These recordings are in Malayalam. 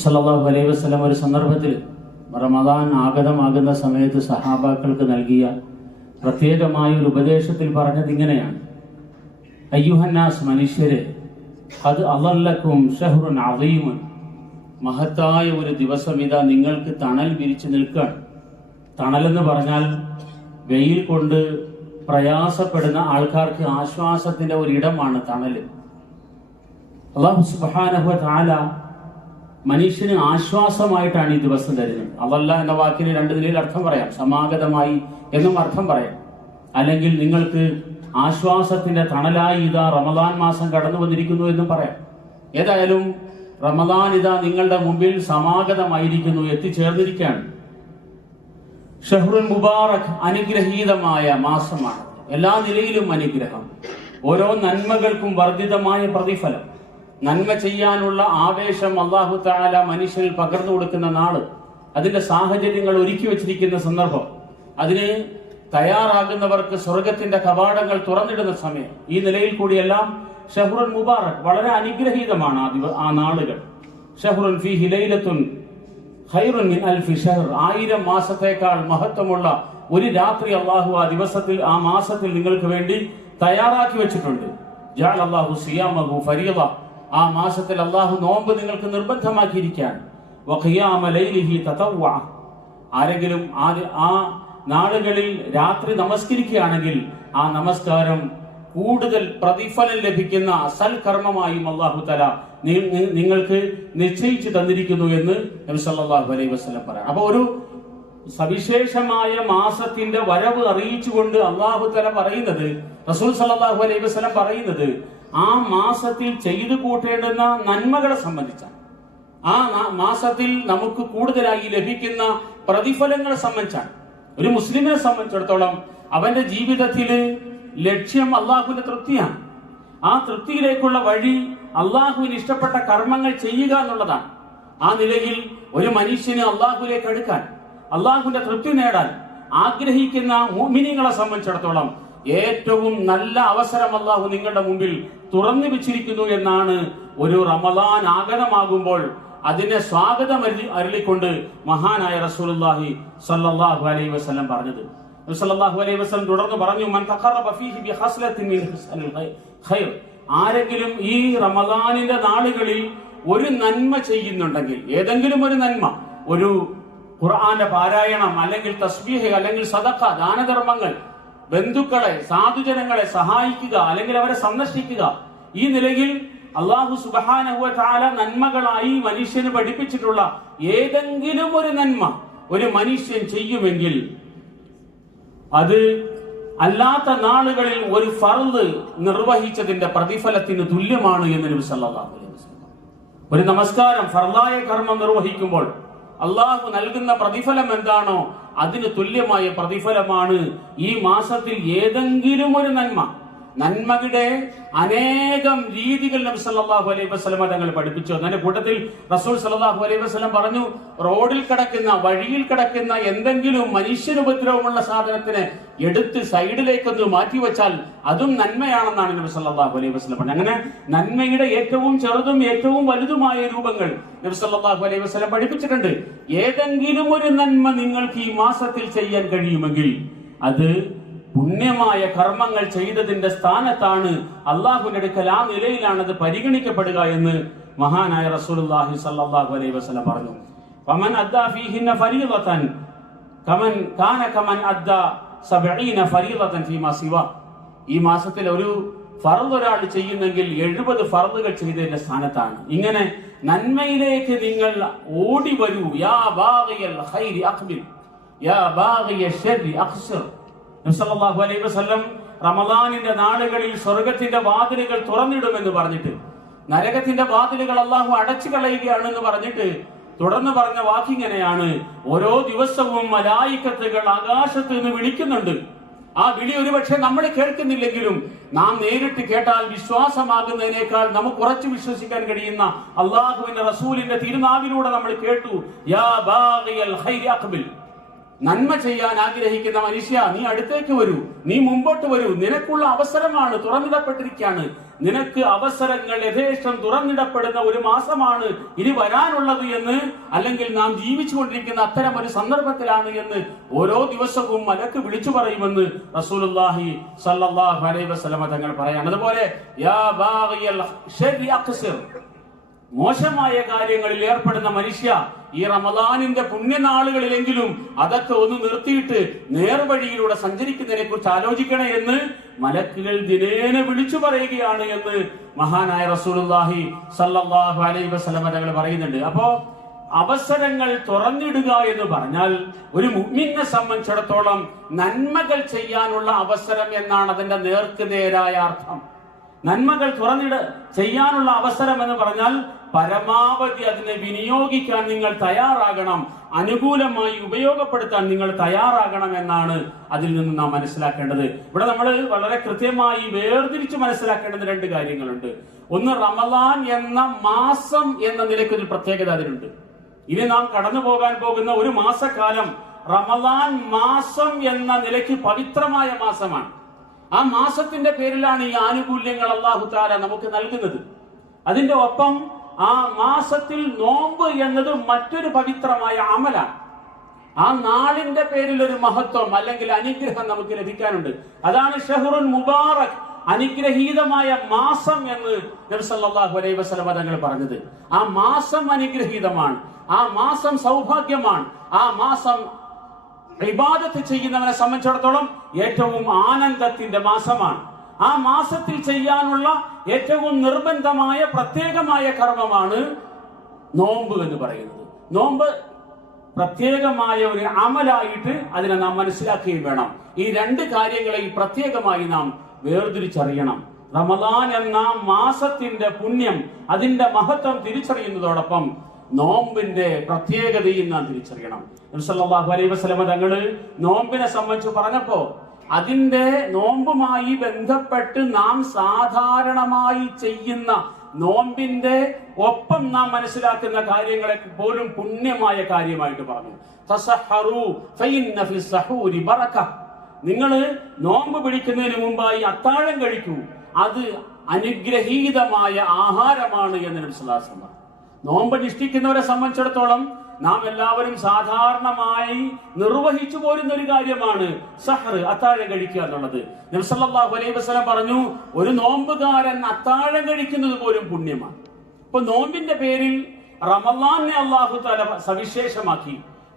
സല്ലല്ലാഹു അലൈഹി വസല്ലം ഒരു സന്ദർഭത്തിൽ റമദാൻ ആഗതമാകുന്ന സമയത്ത് സഹാബാക്കൾക്ക് നൽകിയ പ്രത്യേകമായ ഒരു ഉപദേശത്തിൽ പറഞ്ഞത് ഇങ്ങനെയാണ്: അയ്യുഹന്നാസ്, മനുഷ്യരെ, അത് അളല്ലക്കും ഷഹ്റുൻ അളീമുൻ, മഹത്തായ ഒരു ദിവസം ഇതാ നിങ്ങൾക്ക് തണൽ വിരിച്ചു നിൽക്കുകയാണ്. തണലെന്ന് പറഞ്ഞാൽ വെയിൽ കൊണ്ട് പ്രയാസപ്പെടുന്ന ആൾക്കാർക്ക് ആശ്വാസത്തിന്റെ ഒരിടമാണ് തണൽ. അല്ലാഹു സുബ്ഹാനഹു വ തആല മനുഷ്യന് ആശ്വാസമായിട്ടാണ് ഈ ദിവസം തരുന്നത്. അതല്ല എന്ന വാക്കിന് രണ്ട് നിലയിൽ അർത്ഥം പറയാം. സമാഗതമായി എന്നും അർത്ഥം പറയാം. അല്ലെങ്കിൽ നിങ്ങൾക്ക് ആശ്വാസത്തിന്റെ തണലായി ഇതാ റമദാൻ മാസം കടന്നു വന്നിരിക്കുന്നു എന്നും പറയാം. ഏതായാലും റമദാൻ ഇതാ നിങ്ങളുടെ മുമ്പിൽ സമാഗതമായിരിക്കുന്നു, എത്തിച്ചേർന്നിരിക്കുകയാണ്. ഷഹ്റുൻ മുബാറക്, അനുഗ്രഹീതമായ മാസമാണ്. എല്ലാ നിലയിലും അനുഗ്രഹം, ഓരോ നന്മകൾക്കും വർദ്ധിതമായ പ്രതിഫലം, നന്മ ചെയ്യാനുള്ള ആവേശം അല്ലാഹു തആല മനുഷ്യനിൽ പകർന്നു കൊടുക്കുന്ന നാള്, അതിന്റെ സാഹചര്യങ്ങൾ ഒരുക്കി വെച്ചിരിക്കുന്ന സന്ദർഭം, അതിന് തയ്യാറാകുന്നവർക്ക് സ്വർഗത്തിന്റെ കവാടങ്ങൾ തുറന്നിടുന്ന സമയം. ഈ നിലയിൽ കൂടിയെല്ലാം ഷഹ്റുൻ മുബാറക്, വളരെ അനുഗ്രഹീതമാണ് ആ നാളുകൾ. ഷഹ്റുൻ ഫീഹി ലൈലത്തുൻ ഖൈറുൻ മിൻ അൽഫി ഷഹർ, 1000 മാസത്തേക്കാൾ മഹത്വമുള്ള ഒരു രാത്രി അല്ലാഹു ആ ദിവസത്തിൽ, ആ മാസത്തിൽ നിങ്ങൾക്ക് വേണ്ടി തയ്യാറാക്കി വെച്ചിട്ടുണ്ട്. ജഅലല്ലാഹു സിയാമഹു ഫരീള, ആ മാസത്തിൽ അല്ലാഹു നോമ്പ് നിങ്ങൾക്ക് നിർബന്ധമാക്കിയിരിക്കുകയാണ്. വഖിയാമ ലൈലിഹി തതവ്വ, ആരെങ്കിലും ആ നാളുകളിൽ രാത്രി നമസ്കരിക്കുകയാണെങ്കിൽ ആ നമസ്കാരം കൂടുതൽ പ്രതിഫലം ലഭിക്കുന്ന സൽക്കർമ്മമായും അല്ലാഹു തആല നിങ്ങൾക്ക് നിശ്ചയിച്ചു തന്നിരിക്കുന്നു എന്ന് നബി സല്ലല്ലാഹു അലൈഹി വസല്ലം പറയാം. അപ്പൊ ഒരു സവിശേഷമായ മാസത്തിന്റെ വരവ് അറിയിച്ചുകൊണ്ട് അല്ലാഹു തആല പറയുന്നത്, റസൂൽ സല്ലല്ലാഹു അലൈഹി വസല്ലം പറയുന്നത്, ആ മാസത്തിൽ ചെയ്തു കൂട്ടേണ്ടുന്ന നന്മകളെ സംബന്ധിച്ചാണ്. ആ മാസത്തിൽ നമുക്ക് കൂടുതലായി ലഭിക്കുന്ന പ്രതിഫലങ്ങളെ സംബന്ധിച്ചാണ്. ഒരു മുസ്ലിമിനെ സംബന്ധിച്ചിടത്തോളം അവന്റെ ജീവിതത്തില് ലക്ഷ്യം അള്ളാഹുവിന്റെ തൃപ്തിയാണ്. ആ തൃപ്തിയിലേക്കുള്ള വഴി അള്ളാഹുവിന് ഇഷ്ടപ്പെട്ട കർമ്മങ്ങൾ ചെയ്യുക എന്നുള്ളതാണ്. ആ നിലയിൽ ഒരു മനുഷ്യന് അള്ളാഹുവിലേക്ക് അടുക്കാൻ, അള്ളാഹുവിന്റെ തൃപ്തി നേടാൻ ആഗ്രഹിക്കുന്ന മുഅ്മിനീങ്ങളെ സംബന്ധിച്ചിടത്തോളം ഏറ്റവും നല്ല അവസരം അല്ലാഹു നിങ്ങളുടെ മുമ്പിൽ തുറന്നു വെച്ചിരിക്കുന്നു എന്നാണ് ഒരു റമദാൻ ആഗതമാകുമ്പോൾ അതിനെ സ്വാഗതം അരുളിക്കൊണ്ട് മഹാനായ റസൂലുള്ളാഹി സ്വല്ലല്ലാഹു അലൈഹി വസല്ലം പറഞ്ഞത്. നബി സല്ലല്ലാഹു അലൈഹി വസല്ലം തുടർന്ന് പറഞ്ഞു: മൻ തഖറബ ഫീഹി ബിഖസ്ലത്തിൻ മിൻ ഖിസാലിൽ ഖൈർ, ആരെങ്കിലും ഈ റമദാനിന്റെ നാളുകളിൽ ഒരു നന്മ ചെയ്യുന്നുണ്ടെങ്കിൽ, ഏതെങ്കിലും ഒരു നന്മ, ഒരു ഖുർആന്റെ പാരായണം, അല്ലെങ്കിൽ തസ്ബീഹ്, അല്ലെങ്കിൽ സദഖ, ദാനധർമ്മങ്ങൾ, ബന്ധുക്കളെ, സാധുജനങ്ങളെ സഹായിക്കുക, അല്ലെങ്കിൽ അവരെ സന്ദർശിക്കുക, ഈ നിലയിൽ അല്ലാഹു സുബ്ഹാനഹു വ തആല നന്മകളായി മനുഷ്യന് പഠിപ്പിച്ചിട്ടുള്ള ഏതെങ്കിലും ഒരു നന്മ ഒരു മനുഷ്യൻ ചെയ്യുമെങ്കിൽ അത് അല്ലാത്ത നാളുകളിൽ ഒരു ഫർദ് നിർവഹിച്ചതിന്റെ പ്രതിഫലത്തിന് തുല്യമാണ് എന്ന് നബി സല്ലല്ലാഹു അലൈഹി വസല്ലം. ഒരു നമസ്കാരം, ഫർദായ കർമ്മം നിർവഹിക്കുമ്പോൾ അള്ളാഹു നൽകുന്ന പ്രതിഫലം എന്താണോ അതിന് തുല്യമായ പ്രതിഫലമാണ് ഈ മാസത്തിൽ ഏതെങ്കിലും ഒരു നന്മ. നന്മയുടെ അനേകം രീതികൾ നബി സല്ലല്ലാഹു അലൈഹി വസല്ലം തങ്ങൾ പഠിപ്പിച്ചു. അതിന്റെ കൂട്ടത്തിൽ റസൂൽ സല്ലല്ലാഹു അലൈഹി വസല്ലം പറഞ്ഞു, റോഡിൽ കിടക്കുന്ന, വഴിയിൽ കിടക്കുന്ന എന്തെങ്കിലും മനുഷ്യനുപദ്രവമുള്ള സാധനത്തിനെ എടുത്ത് സൈഡിലേക്കൊന്ന് മാറ്റിവെച്ചാൽ അതും നന്മയാണെന്നാണ് നബി സല്ലല്ലാഹു അലൈഹി വസല്ലം പറഞ്ഞത്. അങ്ങനെ നന്മയുടെ ഏറ്റവും ചെറുതും ഏറ്റവും വലുതുമായ രൂപങ്ങൾ നബി സല്ലല്ലാഹു അലൈഹി വസല്ലം പഠിപ്പിച്ചിട്ടുണ്ട്. ഏതെങ്കിലും ഒരു നന്മ നിങ്ങൾക്ക് ഈ മാസത്തിൽ ചെയ്യാൻ കഴിയുമെങ്കിൽ അത് പുണ്യമായ കർമ്മങ്ങൾ ചെയ്തതിന്റെ സ്ഥാനത്താണ് അള്ളാഹുവിന്റെ അടുക്കൽ. ആ നിലയിലാണ് അത് പരിഗണിക്കപ്പെടുക എന്ന് മഹാനായ റസൂലുള്ളാഹി സ്വല്ലല്ലാഹു അലൈഹി വസല്ലം പറഞ്ഞു. ഫമൻ അദ്ദാ ഫീഹിന്ന ഫരീളതൻ കമൻ കാന കമൻ അദ്ദാ 70 ഫരീളതൻ ഫീമാ സിവാ, ഈ മാസത്തിൽ ഒരു ഫർദ് ഒരാൾ ചെയ്യുന്നെങ്കിൽ 70 ഫർദുകൾ ചെയ്തതിന്റെ സ്ഥാനത്താണ്. ഇങ്ങനെ നന്മയിലേക്ക് നിങ്ങൾ ഓടി വരൂ. യാ ബാഗിയൽ ഖൈരി അഖ്ബിൽ യാ ബാഗിയ ശർരി അഖ്സിർ. നബി സല്ലല്ലാഹു അലൈഹി വസല്ലം റമദാനിന്റെ നാളുകളിൽ സ്വർഗത്തിന്റെ വാതിലുകൾ തുറന്നിടുമെന്ന് പറഞ്ഞിട്ട്, നരകത്തിന്റെ വാതിലുകൾ അല്ലാഹു അടച്ചു കളയുകയാണെന്ന് പറഞ്ഞിട്ട് തുടർന്ന് പറഞ്ഞ വാക്കിങ്ങനെയാണ്: ഓരോ ദിവസവും മലായിക്കത്തുകൾ ആകാശത്ത് നിന്ന് വിളിക്കുന്നുണ്ട്. ആ വിളി ഒരുപക്ഷെ നമ്മൾ കേൾക്കുന്നില്ലെങ്കിലും നാം നേരിട്ട് കേട്ടാൽ വിശ്വാസമാകുന്നതിനേക്കാൾ നമുക്ക് ഉറച്ചു വിശ്വസിക്കാൻ കഴിയുന്ന അള്ളാഹുവിന്റെ റസൂലിന്റെ തിരുനാവിലൂടെ നമ്മൾ കേട്ടു: യാ ബാഗിയൽ ഖൈരി അഖ്ബിൽ, നന്മ ചെയ്യാൻ ആഗ്രഹിക്കുന്ന മനുഷ്യ, നീ അടുത്തേക്ക് വരൂ, നീ മുമ്പോട്ട് വരൂ, നിനക്കുള്ള അവസരമാണ്, തുറന്നിടപ്പെട്ടിരിക്കുകയാണ്. നിനക്ക് അവസരങ്ങൾ യഥേഷ്ടം തുറന്നിടപ്പെടുന്ന ഒരു മാസമാണ് ഇനി വരാനുള്ളത് എന്ന്, അല്ലെങ്കിൽ നാം ജീവിച്ചുകൊണ്ടിരിക്കുന്ന അത്തരം ഒരു സന്ദർഭത്തിലാണ് എന്ന് ഓരോ ദിവസവും മലക്ക് വിളിച്ചു പറയുമെന്ന് റസൂലുള്ളാഹി സ്വല്ലല്ലാഹു അലൈഹി വസല്ലം തങ്ങൾ പറയാണ്. അതുപോലെ യാ ബാഗിയൽ ശർരി അഖ്സിർ, മോശമായ കാര്യങ്ങളിൽ ഏർപ്പെടുന്ന മനുഷ്യ, ഈ റമദാനിന്റെ പുണ്യനാളുകളിലെങ്കിലും അതൊക്കെ ഒന്ന് നിർത്തിയിട്ട് നേർവഴിയിലൂടെ സഞ്ചരിക്കുന്നതിനെ കുറിച്ച് ആലോചിക്കണേ എന്ന് മലക്കുകൾ ദിനേന വിളിച്ചു പറയുകയാണ് എന്ന് മഹാനായ റസൂലുള്ളാഹി സ്വല്ലല്ലാഹു അലൈഹി വസല്ലം തങ്ങൾ പറയുന്നുണ്ട്. അപ്പോ അവസരങ്ങൾ തുറന്നിടുക എന്ന് പറഞ്ഞാൽ ഒരു മുഅ്മിനെ സംബന്ധിച്ചിടത്തോളം നന്മകൾ ചെയ്യാനുള്ള അവസരം എന്നാണ് അതിന്റെ നേർക്കുനേരായ അർത്ഥം. നന്മകൾ ചെയ്യാനുള്ള അവസരം എന്ന് പറഞ്ഞാൽ പരമാവധി അതിനെ വിനിയോഗിക്കാൻ നിങ്ങൾ തയ്യാറാകണം, അനുകൂലമായി ഉപയോഗപ്പെടുത്താൻ നിങ്ങൾ തയ്യാറാകണം എന്നാണ് അതിൽ നിന്ന് നാം മനസ്സിലാക്കേണ്ടത്. ഇവിടെ നമ്മൾ വളരെ കൃത്യമായി വേർതിരിച്ച് മനസ്സിലാക്കേണ്ടുന്ന രണ്ട് കാര്യങ്ങളുണ്ട്. ഒന്ന്, റമദാൻ എന്ന മാസം എന്ന നിലയ്ക്ക് ഒരു പ്രത്യേകത അതിനുണ്ട്. ഇനി നാം കടന്നു പോകാൻ പോകുന്ന ഒരു മാസക്കാലം റമദാൻ മാസം എന്ന നിലയ്ക്ക് പവിത്രമായ മാസമാണ്. ആ മാസത്തിന്റെ പേരിലാണ് ഈ ആനുകൂല്യങ്ങൾ അല്ലാഹു തആല നമുക്ക് നൽകുന്നത്. അതിന്റെ ഒപ്പം ആ മാസത്തിൽ നോമ്പ് എന്നത് മറ്റൊരു പവിത്രമായ അമലാണ്. ആ നാളിന്റെ പേരിൽ ഒരു മഹത്വം അല്ലെങ്കിൽ അനുഗ്രഹം നമുക്ക് ലഭിക്കാനുണ്ട്. അതാണ് ഷഹ്റുൻ മുബാറക്, അനുഗ്രഹീതമായ മാസം എന്ന് നബി സല്ലല്ലാഹു അലൈഹി വസല്ലം തങ്ങൾ പറഞ്ഞത്. ആ മാസം അനുഗ്രഹീതമാണ്, ആ മാസം സൗഭാഗ്യമാണ്, ആ മാസം ഇബാദത്ത് ചെയ്യുന്നവനെ സംബന്ധിച്ചിടത്തോളം ഏറ്റവും ആനന്ദത്തിന്റെ മാസമാണ്. ആ മാസത്തിൽ ചെയ്യാനുള്ള ഏറ്റവും നിർബന്ധമായ പ്രത്യേകമായ കർമ്മമാണ് നോമ്പ് എന്ന് പറയുന്നത്. നോമ്പ് പ്രത്യേകമായ ഒരു അമലായിട്ട് അതിനെ നാം മനസ്സിലാക്കുകയും വേണം. ഈ രണ്ട് കാര്യങ്ങളെ പ്രത്യേകമായി നാം വേർതിരിച്ചറിയണം. റമദാൻ എന്ന മാസത്തിന്റെ പുണ്യം, അതിന്റെ മഹത്വം തിരിച്ചറിയുന്നതോടൊപ്പം നോമ്പിന്റെ പ്രത്യേകതയും നാം തിരിച്ചറിയണം. നബി സല്ലല്ലാഹു അലൈഹി വസല്ലം തങ്ങൾ നോമ്പിനെ സംബന്ധിച്ച് പറഞ്ഞപ്പോ അതിന്റെ നോമ്പുമായി ബന്ധപ്പെട്ട് നാം സാധാരണമായി ചെയ്യുന്ന നോമ്പിന്റെ ഒപ്പം നാം മനസ്സിലാക്കുന്ന കാര്യങ്ങളെ പോലും പുണ്യമായ കാര്യമായിട്ട് പറഞ്ഞു. തസഹറു ഫഇന്ന ഫി സഹൂരി ബറക, നിങ്ങൾ നോമ്പ് പിടിക്കുന്നതിന് മുമ്പായി അത്താഴം കഴിക്കൂ, അത് അനുഗ്രഹീതമായ ആഹാരമാണ് എന്ന് നബി സല്ലല്ലാഹു അലൈഹി വസല്ലം. നോമ്പ് അനുഷ്ഠിക്കുന്നവരെ സംബന്ധിച്ചിടത്തോളം നാം എല്ലാവരും സാധാരണമായി നിർവഹിച്ചു പോരുന്ന ഒരു കാര്യമാണ് സഹർ, അത്താഴം കഴിക്കുക എന്നുള്ളത്. നബി സല്ലല്ലാഹു അലൈഹി വസല്ലം പറഞ്ഞു, ഒരു നോമ്പുകാരൻ അത്താഴം കഴിക്കുന്നത് പോലും പുണ്യമാണ്. ഇപ്പൊ നോമ്പിന്റെ പേരിൽ റമളാനെ അല്ലാഹു തആല സവിശേഷമാക്കി.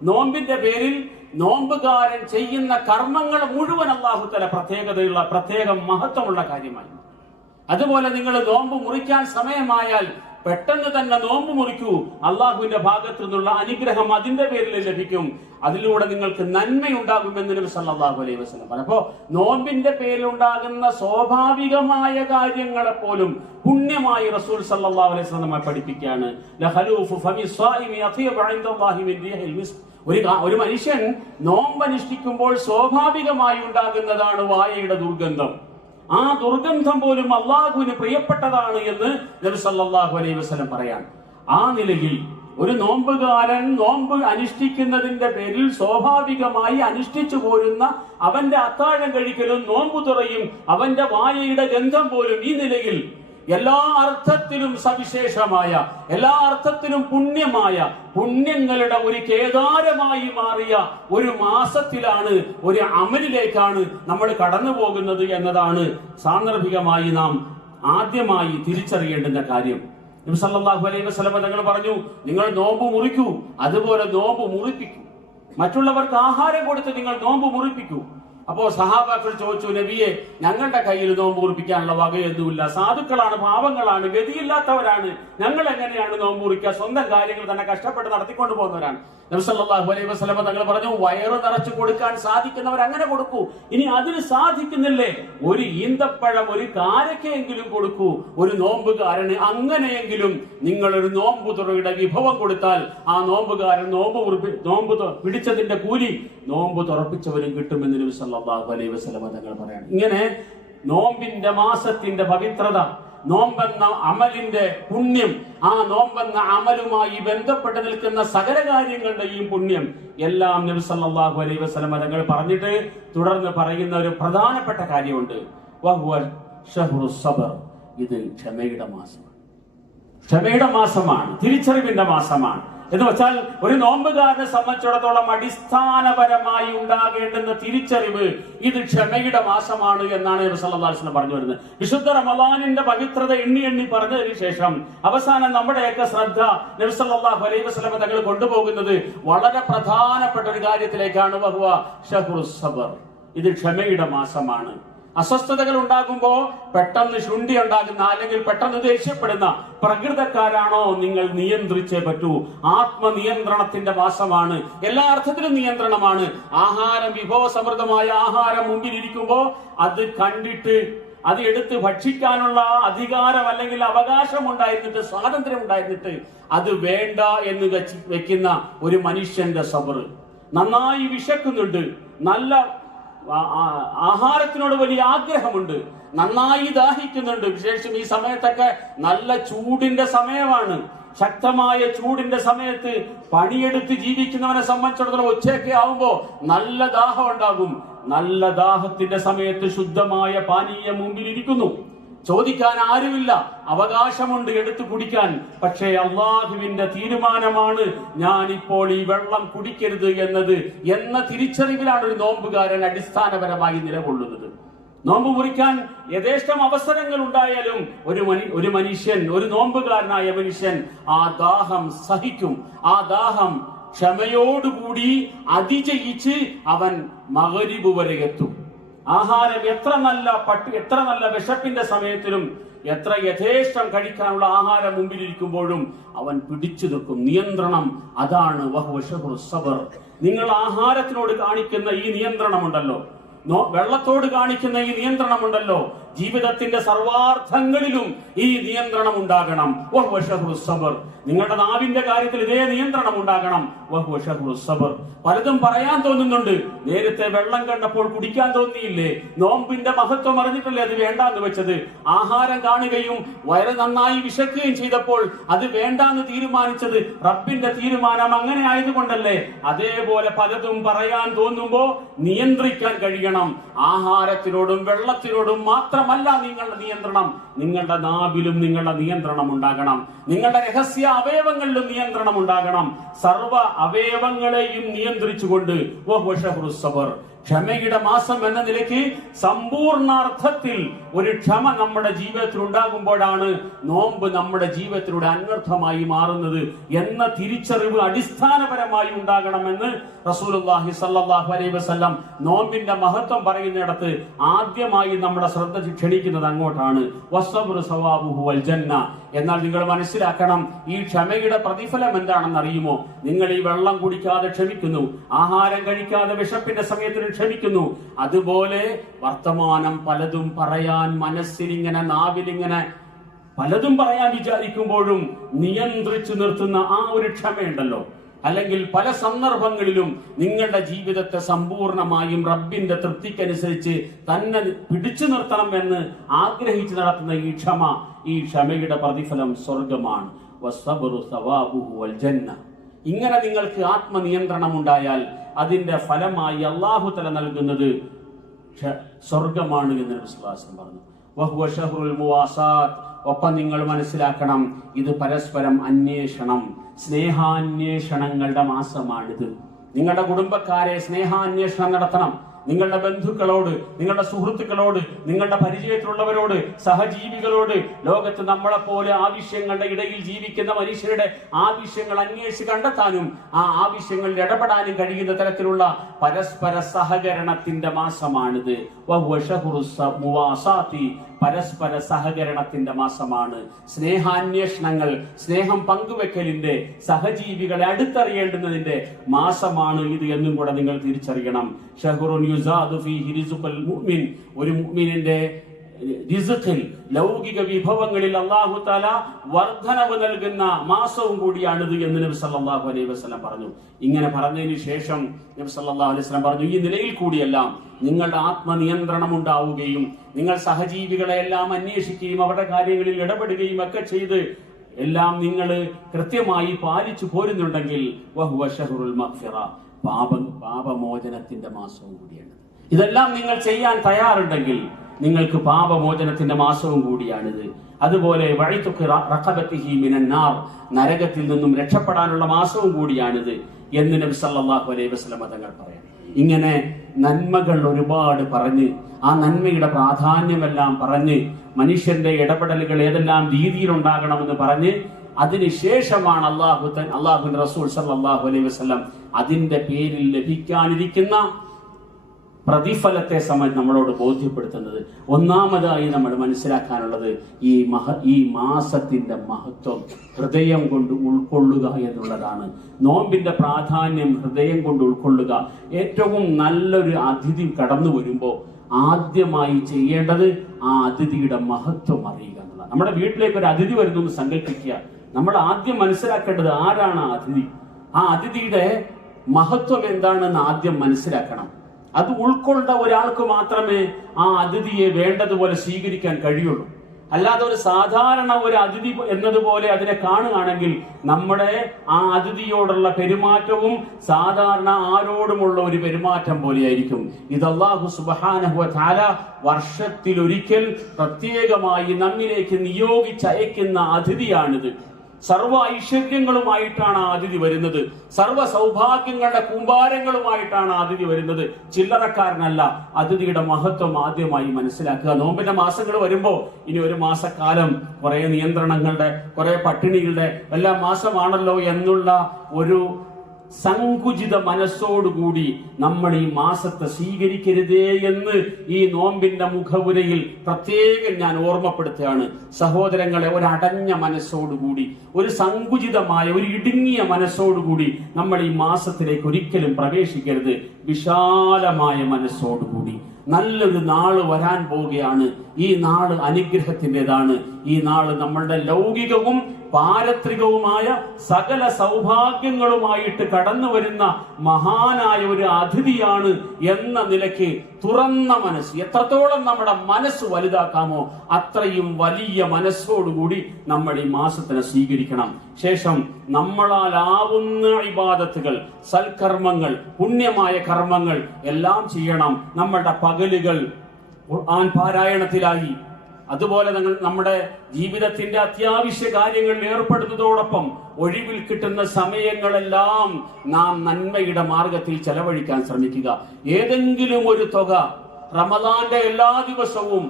നോമ്പിന്റെ പേരിൽ നോമ്പുകാരൻ ചെയ്യുന്ന കർമ്മങ്ങൾ മുഴുവൻ അല്ലാഹു തആല പ്രത്യേകം മഹത്വമുള്ള കാര്യമായി. അതുപോലെ നിങ്ങൾ നോമ്പ് മുറിക്കാൻ സമയമായാൽ പെട്ടെന്ന് തന്നെ നോമ്പ് മുറിക്കൂ, അള്ളാഹുവിന്റെ ഭാഗത്തു നിന്നുള്ള അനുഗ്രഹം അതിന്റെ പേരിൽ ലഭിക്കും, അതിലൂടെ നിങ്ങൾക്ക് നന്മയുണ്ടാകുമെന്ന് നബി സല്ലല്ലാഹു അലൈഹി വസല്ലം പറഞ്ഞു. അപ്പോ നോമ്പിന്റെ പേരിൽ ഉണ്ടാകുന്ന സ്വാഭാവികമായ കാര്യങ്ങളെ പോലും പുണ്യമായി റസൂൽ സല്ലല്ലാഹു അലൈഹി വസല്ലം നമ്മെ പഠിപ്പിക്കുകയാണ്. ലഖലൂഫു ഫമി സ്വാഇമി അത്യബു ഇൻദല്ലാഹി മിൻ റിഹിൽ മിസ്ക്. ഒരു മനുഷ്യൻ നോമ്പ് അനുഷ്ഠിക്കുമ്പോൾ സ്വാഭാവികമായി ഉണ്ടാകുന്നതാണ് വായയുടെ ദുർഗന്ധം. ആ ദുർഗന്ധം പോലും അള്ളാഹുവിന് പ്രിയപ്പെട്ടതാണ് എന്ന് നബി സല്ലല്ലാഹു അലൈഹി വസല്ലം പറയാൻ. ആ നിലയിൽ ഒരു നോമ്പുകാരൻ നോമ്പ് അനുഷ്ഠിക്കുന്നതിന്റെ പേരിൽ സ്വാഭാവികമായി അനുഷ്ഠിച്ചു പോരുന്ന അവന്റെ അത്താഴം കഴിക്കലും നോമ്പു തുറയും അവന്റെ വായയുടെ ഗന്ധം പോലും ഈ നിലയിൽ എല്ലാ അർത്ഥത്തിലും സവിശേഷമായ, എല്ലാ അർത്ഥത്തിലും പുണ്യമായ, പുണ്യങ്ങളുടെ ഒരു കേദാരമായി മാറിയ ഒരു മാസത്തിലാണ്, ഒരു അമലിലേക്കാണ് നമ്മൾ കടന്നു പോകുന്നത് എന്നതാണ് സാന്ദർഭികമായി നാം ആദ്യമായി തിരിച്ചറിയേണ്ടുന്ന കാര്യം. നബി സല്ലല്ലാഹു അലൈഹി വസല്ലം തങ്ങൾ പറഞ്ഞു, നിങ്ങൾ നോമ്പ് മുറിക്കൂ, അതുപോലെ നോമ്പ് മുറിപ്പിക്കൂ. മറ്റുള്ളവർക്ക് ആഹാരം കൊടുത്ത് നിങ്ങൾ നോമ്പ് മുറിപ്പിക്കൂ. അപ്പോ സഹാബാക്കൾ ചോദിച്ചു, നബിയെ, ഞങ്ങളുടെ കയ്യിൽ നോമ്പ് മുറിപ്പിക്കാനുള്ള വകയൊന്നുമില്ല, സാധുക്കളാണ്, പാവങ്ങളാണ്, ഗതിയില്ലാത്തവരാണ്, ഞങ്ങൾ എങ്ങനെയാണ് നോമ്പ് മുറിക്കുക? സ്വന്തം കാര്യങ്ങൾ തന്നെ കഷ്ടപ്പെട്ട് നടത്തിക്കൊണ്ട് പോകുന്നവരാണ്. നബി സല്ലല്ലാഹു അലൈഹി വസല്ലം തങ്ങൾ പറഞ്ഞു, വയറ് നിറച്ചു കൊടുക്കാൻ സാധിക്കുന്നവർ അങ്ങനെ കൊടുക്കൂ. ഇനി അതിന് സാധിക്കുന്നില്ലേ, ഒരു ഈന്തപ്പഴം, ഒരു കാരക്കയെങ്കിലും കൊടുക്കൂ. ഒരു നോമ്പുകാരന് അങ്ങനെയെങ്കിലും നിങ്ങൾ ഒരു നോമ്പ് തുറയുടെ വിഭവം കൊടുത്താൽ ആ നോമ്പുകാരൻ നോമ്പ് പിടിച്ചതിന്റെ കൂലി നോമ്പ് തുറപ്പിച്ചവരും കിട്ടുമെന്ന് നബി സല്ലല്ലാഹു അലൈഹി വസല്ലം തങ്ങൾ പറയാണ്. ഇങ്ങനെ നോമ്പിന്റെ മാസത്തിന്റെ പവിത്രത, നോമ്പെന്ന അമലിന്റെ പുണ്യം, ആ നോമ്പെന്ന അമലുമായി ബന്ധപ്പെട്ട് നിൽക്കുന്ന സകല കാര്യങ്ങളുടെയും പുണ്യം എല്ലാം നബി സല്ലല്ലാഹു അലൈഹി വസല്ലം തങ്ങൾ പറഞ്ഞിട്ട് തുടർന്ന് പറയുന്ന ഒരു പ്രധാനപ്പെട്ട കാര്യമുണ്ട്. വഹുവ ശഹ്റു സബർ. ഇത് ക്ഷമയുടെ മാസമാണ്. ക്ഷമയുടെ മാസമാണ്, തിരിച്ചറിവിന്റെ മാസമാണ്. എന്ന് വെച്ചാൽ ഒരു നോമ്പുകാരനെ സംബന്ധിച്ചിടത്തോളം അടിസ്ഥാനപരമായി ഉണ്ടാകേണ്ടുന്ന തിരിച്ചറിവ് ഇത് ക്ഷമയുടെ മാസമാണ് എന്നാണ് നബി സല്ലല്ലാഹു അലൈഹി വസല്ലം പറഞ്ഞു വരുന്നത്. വിശുദ്ധ റമളാനിന്റെ പവിത്രത എണ്ണി എണ്ണി പറഞ്ഞതിന് ശേഷം അവസാനം നമ്മുടെയൊക്കെ ശ്രദ്ധ നബി സല്ലല്ലാഹു അലൈഹി വസല്ലം തങ്ങൾ കൊണ്ടുപോകുന്നത് വളരെ പ്രധാനപ്പെട്ട ഒരു കാര്യത്തിലേക്കാണ്. വഹുവ ശഹ്റു സബർ. ഇത് ക്ഷമയുടെ മാസമാണ്. അസ്വസ്ഥതകൾ ഉണ്ടാകുമ്പോ പെട്ടെന്ന് ശുണ്ഠി ഉണ്ടാകുന്ന അല്ലെങ്കിൽ പെട്ടെന്ന് ദേഷ്യപ്പെടുന്ന പ്രകൃതക്കാരാണോ നിങ്ങൾ നിയന്ത്രിച്ചേ പറ്റൂ. ആത്മനിയന്ത്രണത്തിന്റെ മാസമാണ്. എല്ലാ അർത്ഥത്തിലും നിയന്ത്രണമാണ്. ആഹാരം, വിഭവസമൃദ്ധമായ ആഹാരം മുമ്പിലിരിക്കുമ്പോ അത് കണ്ടിട്ട് അത് എടുത്ത് ഭക്ഷിക്കാനുള്ള അധികാരം അല്ലെങ്കിൽ അവകാശം ഉണ്ടായിരുന്നിട്ട്, സ്വാതന്ത്ര്യം ഉണ്ടായിരുന്നിട്ട് അത് വേണ്ട എന്ന് വെക്കുന്ന ഒരു മനുഷ്യന്റെ സബർ. നന്നായി വിശക്കുന്നുണ്ട്, നല്ല ആഹാരത്തിനോട് വലിയ ആഗ്രഹമുണ്ട്, നന്നായി ദാഹിക്കുന്നുണ്ട്. വിശേഷം ഈ സമയത്തൊക്കെ നല്ല ചൂടിന്റെ സമയമാണ്. ശക്തമായ ചൂടിന്റെ സമയത്ത് പണിയെടുത്ത് ജീവിക്കുന്നവനെ സംബന്ധിച്ചിടത്തോളം ഉച്ചയൊക്കെ ആവുമ്പോ നല്ല ദാഹം ഉണ്ടാകും. നല്ല ദാഹത്തിന്റെ സമയത്ത് ശുദ്ധമായ പാനീയം മുമ്പിലിരിക്കുന്നു, ചോദിക്കാൻ ആരുമില്ല, അവകാശമുണ്ട് എടുത്തു കുടിക്കാൻ. പക്ഷേ അള്ളാഹുവിന്റെ തീരുമാനമാണ് ഞാൻ ഇപ്പോൾ ഈ വെള്ളം കുടിക്കരുത് എന്ന തിരിച്ചറിവിലാണ് ഒരു നോമ്പുകാരൻ അടിസ്ഥാനപരമായി നിലകൊള്ളുന്നത്. നോമ്പ് മുറിക്കാൻ യഥേഷ്ടം അവസരങ്ങൾ ഉണ്ടായാലും ഒരു മനുഷ്യൻ, ഒരു നോമ്പുകാരനായ മനുഷ്യൻ ആ ദാഹം സഹിക്കും. ആ ദാഹം ക്ഷമയോടുകൂടി അതിജയിച്ച് അവൻ മഗ്‌രിബ് വരെ എത്തും. ആഹാരം എത്ര നല്ല വിശപ്പിന്റെ സമയത്തിലും എത്ര യഥേഷ്ടം കഴിക്കാനുള്ള ആഹാരം മുമ്പിലിരിക്കുമ്പോഴും അവൻ പിടിച്ചു നിൽക്കും. നിയന്ത്രണം അതാണ് വഹുവ ശഹ്റു സബർ. നിങ്ങൾ ആഹാരത്തിനോട് കാണിക്കുന്ന ഈ നിയന്ത്രണമുണ്ടല്ലോ, വെള്ളത്തോട് കാണിക്കുന്ന ഈ നിയന്ത്രണമുണ്ടല്ലോ, ജീവിതത്തിന്റെ സർവാർത്ഥങ്ങളിലും ഈ നിയന്ത്രണം ഉണ്ടാകണം. വഹുവ ശഹ്റു സബർ. നിങ്ങളുടെ നാവിന്റെ കാര്യത്തിൽ ഇതേ നിയന്ത്രണം ഉണ്ടാകണം. വഹുവ ശഹ്റു സബർ. പലതും പറയാൻ തോന്നുന്നുണ്ട്. നേരത്തെ വെള്ളം കണ്ടപ്പോൾ കുടിക്കാൻ തോന്നിയില്ലേ? നോമ്പിന്റെ മഹത്വം അറിഞ്ഞിട്ടല്ലേ അത് വേണ്ടാന്ന് വെച്ചത്? ആഹാരം കാണുകയും വയറ് നന്നായി വിശക്കുകയും ചെയ്തപ്പോൾ അത് വേണ്ടാന്ന് തീരുമാനിച്ചത് റബ്ബിന്റെ തീരുമാനം അങ്ങനെ ആയതുകൊണ്ടല്ലേ? അതേപോലെ പലതും പറയാൻ തോന്നുമ്പോ നിയന്ത്രിക്കാൻ കഴിയണം. ആഹാരത്തിനോടും വെള്ളത്തിനോടും മാത്രമല്ല നിങ്ങളുടെ നിയന്ത്രണം, നിങ്ങളുടെ നാവിലും നിങ്ങളുടെ നിയന്ത്രണം ഉണ്ടാകണം. നിങ്ങളുടെ രഹസ്യ അവയവങ്ങളിലും നിയന്ത്രണം ഉണ്ടാകണം. സർവ അവയവങ്ങളെയും നിയന്ത്രിച്ചുകൊണ്ട് വഹുവ ശഹ്റു സബർ. ക്ഷമയുടെ മാസം എന്ന നിലയ്ക്ക് സമ്പൂർണാർത്ഥത്തിൽ ഒരു ക്ഷമ നമ്മുടെ ജീവിതത്തിൽ ഉണ്ടാകുമ്പോഴാണ് നോമ്പ് നമ്മുടെ ജീവിതത്തിലൂടെ അനർത്ഥമായി മാറുന്നത് എന്ന തിരിച്ചറിവ് അടിസ്ഥാനപരമായി ഉണ്ടാകണമെന്ന് റസൂലുള്ളാഹി സ്വല്ലല്ലാഹു അലൈഹി വസല്ലം നോമ്പിന്റെ മഹത്വം പറയുന്നിടത്ത് ആദ്യമായി നമ്മുടെ ശ്രദ്ധ ക്ഷണിക്കുന്നത് അങ്ങോട്ടാണ്. വസ്സബ്റു സവാബുഹു വൽ ജന്ന. എന്നാൽ നിങ്ങൾ മനസ്സിലാക്കണം, ഈ ക്ഷമയുടെ പ്രതിഫലം എന്താണെന്ന് അറിയുമോ? നിങ്ങൾ ഈ വെള്ളം കുടിക്കാതെ ക്ഷമിക്കുന്നു, ആഹാരം കഴിക്കാതെ വിശപ്പിന്റെ സമയത്തിന് ക്ഷമിക്കുന്നു. അതുപോലെ വർത്തമാനം പലതും പറയാൻ മനസ്സിലിങ്ങനെ, നാവിലിങ്ങനെ പലതും പറയാൻ വിചാരിക്കുമ്പോഴും നിയന്ത്രിച്ചു നിർത്തുന്ന ആ ഒരു ക്ഷമയുണ്ടല്ലോ, അല്ലെങ്കിൽ പല സന്ദർഭങ്ങളിലും നിങ്ങളുടെ ജീവിതത്തെ സമ്പൂർണമായും റബ്ബിന്റെ തൃപ്തിക്കനുസരിച്ച് തന്നെ പിടിച്ചു നിർത്തണം എന്ന് ആഗ്രഹിച്ചു നടത്തുന്ന ഈ ക്ഷമയുടെ പ്രതിഫലം സ്വർഗമാണ്. വസ്സബ്റു സവാബുഹു വൽ ജന്ന. ഇങ്ങനെ നിങ്ങൾക്ക് ആത്മനിയന്ത്രണം ഉണ്ടായാൽ അതിന്റെ ഫലമായി അല്ലാഹു തആല നൽകുന്നത് സ്വർഗമാണ് എന്ന് നബി സല്ലല്ലാഹു അലൈഹി വസല്ലം പറഞ്ഞു. വഹുവ ശഹ്റുൽ മുവാസാത്ത്. ഒപ്പം നിങ്ങൾ മനസ്സിലാക്കണം, ഇത് പരസ്പരം അന്വേഷണം, സ്നേഹാന്വേഷണങ്ങളുടെ മാസമാണിത്. നിങ്ങളുടെ കുടുംബക്കാരെ സ്നേഹാന്വേഷണം നടത്തണം. നിങ്ങളുടെ ബന്ധുക്കളോട്, നിങ്ങളുടെ സുഹൃത്തുക്കളോട്, നിങ്ങളുടെ പരിചയത്തിലുള്ളവരോട്, സഹജീവികളോട്, ലോകത്ത് നമ്മളെപ്പോലെ ആവശ്യങ്ങളുടെ ഇടയിൽ ജീവിക്കുന്ന മനുഷ്യരുടെ ആവശ്യങ്ങൾ അന്വേഷിച്ച് കണ്ടെത്താനും ആ ആവശ്യങ്ങളിൽ ഇടപെടാനും കഴിയുന്ന തരത്തിലുള്ള പരസ്പര സഹകരണത്തിന്റെ മാസമാണിത്. വഹുവ ശഹ്റു മുവാസാത്തി. പരസ്പര സഹകരണത്തിന്റെ മാസമാണ്. സ്നേഹാന്വേഷണങ്ങൾ, സ്നേഹം പങ്കുവെക്കലിന്റെ, സഹജീവികളെ അടുത്തറിയേണ്ടുന്നതിന്റെ മാസമാണ് ഇത് എന്നും കൂടെ നിങ്ങൾ തിരിച്ചറിയണം. ഷഹ്റുൻ യുസാദു ഫീഹി റിസ്ഖുൽ മുഅ്മിൻ. ഒരു മുഅ്മിനിന്റെ റിസ്ഖിൽ, ലൗകിക വിഭവങ്ങളിൽ അല്ലാഹു തആല വർധനവ് നൽകുന്ന മാസവും കൂടിയാണിത് എന്ന് നബി സല്ലല്ലാഹു അലൈഹി വസല്ലം പറഞ്ഞു. ഇങ്ങനെ പറഞ്ഞതിന് ശേഷം നബി സല്ലല്ലാഹു അലൈഹി വസല്ലം പറഞ്ഞു, ഈ നിലയിൽ കൂടിയെല്ലാം നിങ്ങളുടെ ആത്മനിയന്ത്രണം ഉണ്ടാവുകയും നിങ്ങൾ സഹജീവികളെ എല്ലാം അന്വേഷിക്കുകയും അവരുടെ കാര്യങ്ങളിൽ ഇടപെടുകയും ഒക്കെ ചെയ്ത് എല്ലാം നിങ്ങൾ കൃത്യമായി പാലിച്ചു പോരുന്നുണ്ടെങ്കിൽ വഹുവ ശഹ്റുൽ മഗ്ഫിറ, പാപമോചനത്തിന്റെ മാസവും കൂടിയാണ്. ഇതെല്ലാം നിങ്ങൾ ചെയ്യാൻ തയ്യാറുണ്ടെങ്കിൽ നിങ്ങൾക്ക് പാപമോചനത്തിന്റെ മാസവും കൂടിയാണിത്. അതുപോലെ നരകത്തിൽ നിന്നും രക്ഷപ്പെടാനുള്ള മാസവും കൂടിയാണിത് എന്ന് നബി സല്ലല്ലാഹു അലൈഹി വസല്ലം തങ്ങൾ പറയാം. ഇങ്ങനെ നന്മകൾ ഒരുപാട് പറഞ്ഞ് ആ നന്മയുടെ പ്രാധാന്യമെല്ലാം പറഞ്ഞ് മനുഷ്യന്റെ ഇടപെടലുകൾ ഏതെല്ലാം രീതിയിൽ ഉണ്ടാകണമെന്ന് പറഞ്ഞ് അതിനുശേഷമാണ് അല്ലാഹുവിന്റെ റസൂൽ സല്ലല്ലാഹു അലൈഹി വസല്ലം അതിന്റെ പേരിൽ ലഭിക്കാനിരിക്കുന്ന പ്രതിഫലത്തെ സംബന്ധിച്ച് നമ്മളോട് ബോധ്യപ്പെടുത്തുന്നത്. ഒന്നാമതായി നമ്മൾ മനസ്സിലാക്കാനുള്ളത് ഈ മാസത്തിന്റെ മഹത്വം ഹൃദയം കൊണ്ട് ഉൾക്കൊള്ളുക എന്നുള്ളതാണ്. നോമ്പിന്റെ പ്രാധാന്യം ഹൃദയം കൊണ്ട് ഉൾക്കൊള്ളുക. ഏറ്റവും നല്ലൊരു അതിഥി കടന്നു വരുമ്പോൾ ആദ്യമായി ചെയ്യേണ്ടത് ആ അതിഥിയുടെ മഹത്വം അറിയുക എന്നുള്ളതാണ്. നമ്മുടെ വീട്ടിലേക്ക് ഒരു അതിഥി വരുന്നു എന്ന് സങ്കല്പിക്കുക. നമ്മൾ ആദ്യം മനസ്സിലാക്കേണ്ടത് ആരാണ് ആ അതിഥി, ആ അതിഥിയുടെ മഹത്വം എന്താണെന്ന് ആദ്യം മനസ്സിലാക്കണം. അത് ഉൾക്കൊണ്ട ഒരാൾക്ക് മാത്രമേ ആ അതിഥിയെ വേണ്ടതുപോലെ സ്വീകരിക്കാൻ കഴിയുള്ളൂ. അല്ലാതെ ഒരു സാധാരണ ഒരു അതിഥി എന്നതുപോലെ അതിനെ കാണുകയാണെങ്കിൽ നമ്മുടെ ആ അതിഥിയോടുള്ള പെരുമാറ്റവും സാധാരണ ആരോടുമുള്ള ഒരു പെരുമാറ്റം പോലെയായിരിക്കും. ഇത് അല്ലാഹു സുബ്ഹാനഹു വ തആല വർഷത്തിലൊരിക്കൽ പ്രത്യേകമായി നമ്മിലേക്ക് നിയോഗിച്ചയക്കുന്ന അതിഥിയാണിത്. സർവ ഐശ്വര്യങ്ങളുമായിട്ടാണ് അതിഥി വരുന്നത്. സർവ സൗഭാഗ്യങ്ങളുടെ കൂമ്പാരങ്ങളുമായിട്ടാണ് അതിഥി വരുന്നത്. ചില്ലറക്കാരനല്ല. അതിഥിയുടെ മഹത്വം ആദ്യമായി മനസ്സിലാക്കുക. നോമ്പിന്റെ മാസങ്ങൾ വരുമ്പോൾ ഇനി ഒരു മാസക്കാലം കുറെ നിയന്ത്രണങ്ങളുടെ, കുറെ പട്ടിണികളുടെ എല്ലാം മാസമാണല്ലോ എന്നുള്ള ഒരു സങ്കുചിത മനസ്സോടുകൂടി നമ്മൾ ഈ മാസത്തെ സ്വീകരിക്കരുതേ എന്ന് ഈ നോമ്പിന്റെ മുഖവുരയിൽ പ്രത്യേകം ഞാൻ ഓർമ്മപ്പെടുത്തുകയാണ്. സഹോദരങ്ങളെ, ഒരടഞ്ഞ മനസ്സോടുകൂടി, ഒരു സങ്കുചിതമായ, ഒരു ഇടുങ്ങിയ മനസ്സോടുകൂടി നമ്മൾ ഈ മാസത്തിലേക്ക് ഒരിക്കലും പ്രവേശിക്കരുത്. വിശാലമായ മനസ്സോടുകൂടി നല്ലൊരു നാള് വരാൻ പോവുകയാണ്. ഈ നാള് അനുഗ്രഹത്തിൻ്റെതാണ്. ഈ നാള് നമ്മളുടെ ലൗകികവും പാരത്രികവുമായ സകല സൗഭാഗ്യങ്ങളുമായിട്ട് കടന്നു വരുന്ന മഹാനായ ഒരു അതിഥിയാണ് എന്ന നിലയ്ക്ക് തുറന്ന മനസ്സ്, എത്രത്തോളം നമ്മുടെ മനസ്സ് വലുതാക്കാമോ അത്രയും വലിയ മനസ്സോടുകൂടി നമ്മൾ ഈ മാസത്തിനെ സ്വീകരിക്കണം. ശേഷം നമ്മളാലാവുന്ന ഇബാദത്തുകൾ, സൽക്കർമ്മങ്ങൾ, പുണ്യമായ കർമ്മങ്ങൾ എല്ലാം ചെയ്യണം. നമ്മളുടെ പകലുകൾ ഖുർആൻ പാരായണത്തിലായി, അതുപോലെ നമ്മുടെ ജീവിതത്തിന്റെ അത്യാവശ്യ കാര്യങ്ങളിൽ ഏർപ്പെടുന്നതോടൊപ്പം ഒഴിവിൽ കിട്ടുന്ന സമയങ്ങളെല്ലാം നാം നന്മയുടെ മാർഗത്തിൽ ചെലവഴിക്കാൻ ശ്രമിക്കുക. ഏതെങ്കിലും ഒരു തുക റമദാന്റെ എല്ലാ ദിവസവും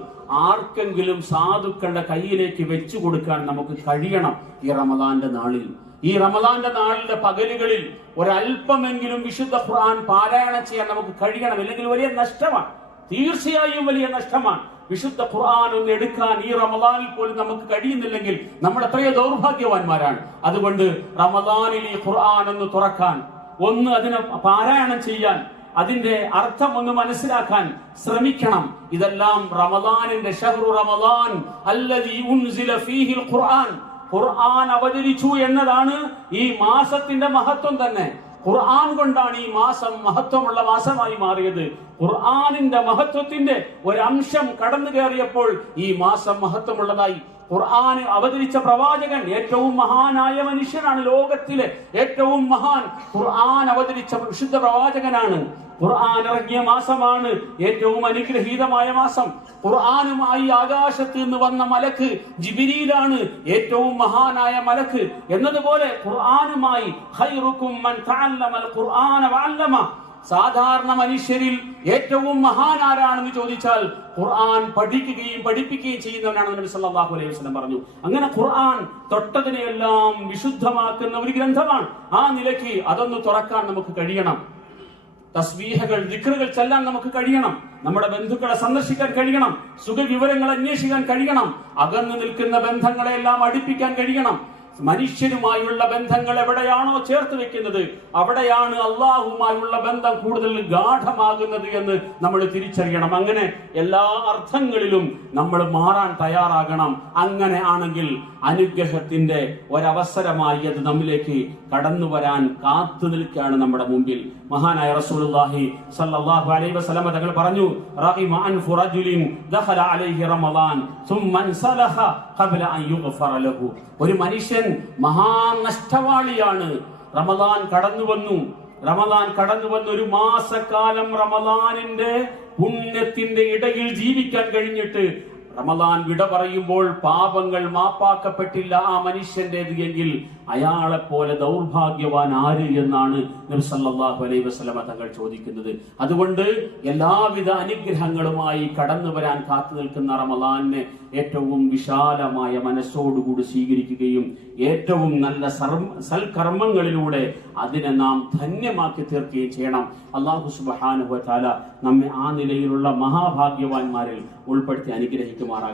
ആർക്കെങ്കിലും സാധുക്കളുടെ കയ്യിലേക്ക് വെച്ചു കൊടുക്കാൻ നമുക്ക് കഴിയണം. ഈ റമദാന്റെ നാളിൽ, ഈ റമദാന്റെ നാളിലെ പകലുകളിൽ ഒരല്പമെങ്കിലും വിശുദ്ധ ഖുർആൻ പാരായണം ചെയ്യാൻ നമുക്ക് കഴിയണം. ഇല്ലെങ്കിൽ വലിയ നഷ്ടമാണ്, തീർച്ചയായും വലിയ നഷ്ടമാണ്. വിശുദ്ധ ഖുർആൻ ഒന്ന് എടുക്കാൻ ഈ റമദാനിൽ പോലും നമുക്ക് കഴിയുന്നില്ലെങ്കിൽ നമ്മൾ എത്രയോ ദൗർഭാഗ്യവാന്മാരാണ്. അതുകൊണ്ട് റമദാനിൽ ഈ ഖുർആൻ ഒന്ന് തുറക്കാൻ, ഒന്ന് അതിനെ പാരായണം ചെയ്യാൻ, അതിന്റെ അർത്ഥം ഒന്ന് മനസ്സിലാക്കാൻ ശ്രമിക്കണം. ഇതെല്ലാം റമദാനിന്റെ ഷഹ്റു റമദാൻ അല്ലദീ ഉൻസില ഫീഹിൽ ഖുർആൻ, ഖുർആൻ അവതരിച്ചു എന്നതാണ് ഈ മാസത്തിന്റെ മഹത്വം തന്നെ. ഖുർആൻ കൊണ്ടാണ് ഈ മാസം മഹത്വമുള്ള മാസമായി മാറിയത്. ഖുർആനിന്റെ മഹത്വത്തിന്റെ ഒരംശം കടന്നു കയറിയപ്പോൾ ഈ മാസം മഹത്വമുള്ളതായി. ഖുർആൻ അവതരിച്ച പ്രവാചകൻ ഏറ്റവും മഹാനായ മനുഷ്യനാണ്. ലോകത്തിലെ ഏറ്റവും മഹാൻ ഖുർആൻ അവതരിച്ച വിശുദ്ധ പ്രവാചകനാണ്. ഖുർആൻ ഇറങ്ങിയ മാസമാണ് ഏറ്റവും അനുഗ്രഹീതമായ മാസം. ഖുർആനുമായി ആകാശത്ത് നിന്ന് വന്ന മലക്ക് ജിബ്രീലാണ് ഏറ്റവും മഹാനായ മലക്ക് എന്നതുപോലെ ഖുർആനുമായി ഖൈറുക്കും മൻ തഅല്ലമൽ ഖുർആന വഅല്ലമ, സാധാരണ മനുഷ്യരിൽ ഏറ്റവും മഹാൻ ആരാണെന്ന് ചോദിച്ചാൽ ഖുർആൻ പഠിക്കുകയും പഠിപ്പിക്കുകയും ചെയ്യുന്നവനാണ് നബി സല്ലല്ലാഹു അലൈഹി വസല്ലം പറഞ്ഞു. അങ്ങനെ ഖുർആൻ തൊട്ടതിനെയെല്ലാം വിശുദ്ധമാക്കുന്ന ഒരു ഗ്രന്ഥമാണ്. ആ നിലയ്ക്ക് അതൊന്ന് തുറക്കാൻ നമുക്ക് കഴിയണം. തസ്ബീഹകൾ, ദിക്റുകൾ ചെല്ലാൻ നമുക്ക് കഴിയണം. നമ്മുടെ ബന്ധുക്കളെ സന്ദർശിക്കാൻ കഴിയണം. സുഖവിവരങ്ങൾ അന്വേഷിക്കാൻ കഴിയണം. അകന്നു നിൽക്കുന്ന ബന്ധങ്ങളെല്ലാം അടുപ്പിക്കാൻ കഴിയണം. മനുഷ്യരുമായുള്ള ബന്ധങ്ങൾ എവിടെയാണോ ചേർത്ത് വെക്കുന്നത് അവിടെയാണ് അള്ളാഹുമായുള്ള ബന്ധം കൂടുതൽ ഗാഠമാകുന്നത് എന്ന് നമ്മൾ തിരിച്ചറിയണം. അങ്ങനെ എല്ലാ അർത്ഥങ്ങളിലും നമ്മൾ മാറാൻ തയ്യാറാകണം. അങ്ങനെ ആണെങ്കിൽ അനുഗ്രഹത്തിന്റെ ഒരവസരമായി അത് നമ്മിലേക്ക് കടന്നു വരാൻ കാത്തു നിൽക്കുകയാണ് നമ്മുടെ മുമ്പിൽ. മഹാനായ റസൂലുള്ളാഹി സ്വല്ലല്ലാഹു അലൈഹി വസല്ലം തങ്ങൾ പറഞ്ഞു, റഹിമ അൻഫു റജുലിൻ ദഖല അലൈഹി റമളാൻ സുമ്മ അൻസലഹ ഖബ്ല അൻ യുഗ്ഫറ ലഹു. ഒരു മനുഷ്യൻ മഹാനഷ്ടവാളിയാണ്. റമളാൻ കടന്നു വന്നു ഒരു മാസക്കാലം റമളാനിന്റെ പുണ്യത്തിന്റെ ഇടയിൽ ജീവിക്കാൻ കഴിഞ്ഞിട്ട് റമളാൻ വിട പറയുമ്പോൾ പാപങ്ങൾ മാപ്പാക്കപ്പെട്ടില്ല ആ മനുഷ്യന്റേത് എങ്കിൽ അയാളെ പോലെ ദൗർഭാഗ്യവാൻ ആര് എന്നാണ് നബി സല്ലല്ലാഹു അലൈഹി വസല്ലം തങ്ങൾ ചോദിക്കുന്നത്. അതുകൊണ്ട് എല്ലാവിധ അനുഗ്രഹങ്ങളുമായി കടന്നു വരാൻ കാത്തു നിൽക്കുന്ന റമളാനെ ഏറ്റവും വിശാലമായ മനസ്സോടുകൂടി സ്വീകരിക്കുകയും ഏറ്റവും നല്ല സൽക്കർമ്മങ്ങളിലൂടെ അതിനെ നാം ധന്യമാക്കി തീർക്കുകയും ചെയ്യണം. അല്ലാഹു സുബ്ഹാനഹു വ തആല നമ്മെ ആ നിലയിലുള്ള മഹാഭാഗ്യവാന്മാരിൽ ഉൾപ്പെടുത്തി അനുഗ്രഹിക്കുമാറാകട്ടെ.